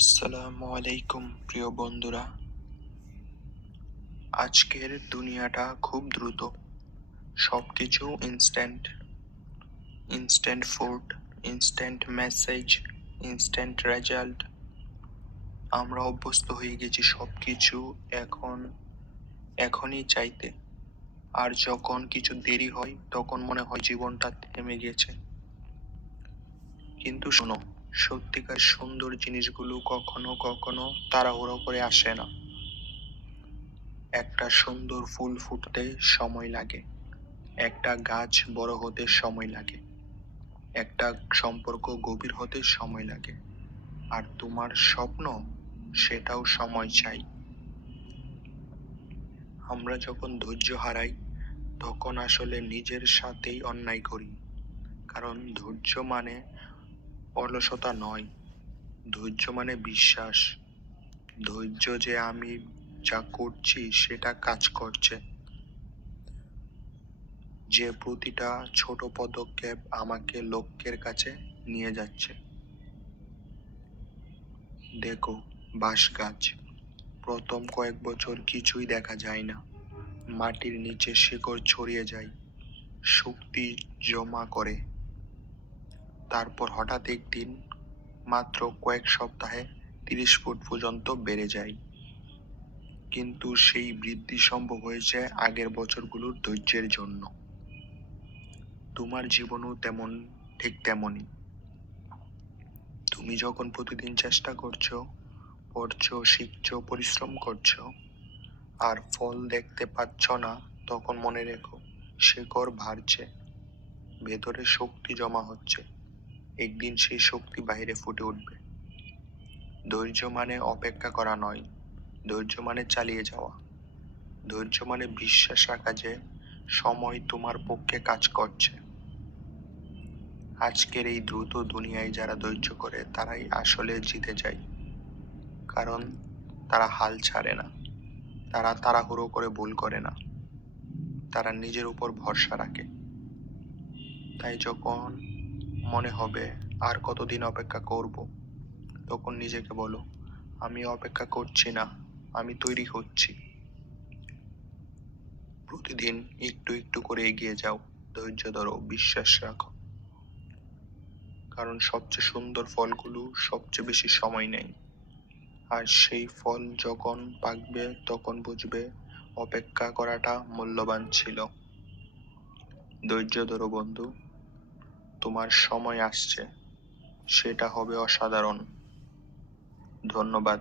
আসসালামু আলাইকুম প্রিয় বন্ধুরা। আজকের দুনিয়াটা খুব দ্রুত। সবকিছু instant. Instant food, instant message, instant result. আমরা অভ্যস্ত হয়ে গেছি সবকিছু এখন এখনই চাইতে। আর যখন কিছু দেরি হয় তখন মনে হয় জীবনটা থেমে গেছে। কিন্তু শোনো, সত্যিকার সুন্দর জিনিসগুলো কখনো কখনো তাড়াহুড়ো করে আসে না। একটা সুন্দর ফুল ফুটতে সময় লাগে, একটা গাছ বড় হতে সময় লাগে, একটা সম্পর্ক গভীর হতে সময় লাগে। আর তোমার স্বপ্ন, সেটাও সময় চাই। আমরা যখন ধৈর্য হারাই তখন আসলে নিজের সাথেই অন্যায় করি। কারণ ধৈর্য মানে অলসতা নয়, ধৈর্য মানে বিশ্বাস। ধৈর্য যে আমি যা করছি সেটা কাজ করছে, যে প্রতিটা ছোট পদক্ষেপ আমাকে লক্ষ্যের কাছে নিয়ে যাচ্ছে। দেখো, বাঁশ গাছ প্রথম কয়েক বছর কিছুই দেখা যায় না। মাটির নিচে শিকড় ছড়িয়ে যায়, শক্তি জমা করে। তারপর হঠাৎ একদিন, মাত্র কয়েক সপ্তাহে 30 ফুট পর্যন্ত বেড়ে যায়। কিন্তু সেই বৃদ্ধি সম্ভব হয়েছে আগের বছরগুলোর ধৈর্যের জন্য। তোমার জীবনও ঠিক তেমনই। তুমি যখন প্রতিদিন চেষ্টা করছো, পড়ছো, শিখছো, পরিশ্রম করছো, আর ফল দেখতে পাচ্ছ না, তখন মনে রেখো, শিকড় বাড়ছে, ভেতরে শক্তি জমা হচ্ছে। একদিন সেই শক্তি বাইরে ফুটে উঠবে। ধৈর্য মানে অপেক্ষা করা নয়, ধৈর্য মানে চালিয়ে যাওয়া। ধৈর্য মানে বিশ্বাস রাখা যে সময় তোমার পক্ষে কাজ করছে। আজকের এই দ্রুত দুনিয়ায় যারা ধৈর্য করে তারাই আসলে জিতে যায়। কারণ তারা হাল ছাড়ে না, তারা তাড়াহুড়ো করে ভুল করে না, তারা নিজের উপর ভরসা রাখে। তাই যখন মনে হবে আর কতদিন অপেক্ষা করব, তখন নিজেকে বলো, আমি অপেক্ষা করছি না, আমি তৈরি হচ্ছি। প্রতিদিন একটু একটু করে এগিয়ে যাও, ধৈর্য ধরো, বিশ্বাস রাখো। কারণ সবচেয়ে সুন্দর ফলগুলো সবচেয়ে বেশি সময় নেয়। আর সেই ফল যখন পাকবে তখন বুঝবে অপেক্ষা করাটা মূল্যবান ছিল। ধৈর্য ধরো বন্ধু, তোমার সময় আসছে, সেটা হবে অসাধারণ। ধন্যবাদ।